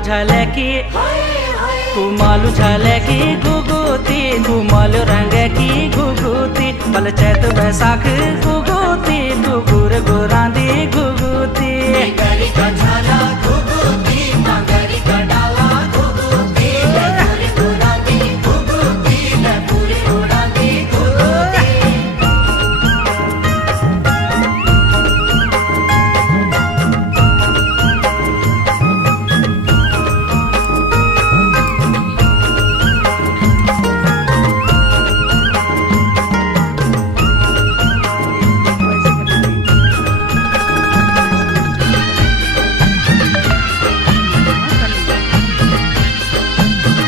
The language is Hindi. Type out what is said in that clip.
झाले की कुमालू झाले की गुगुती कुमाल रंग की गुगुती बल चैत बैसाख गुगुती गुगुर गुरांदी गुगुती।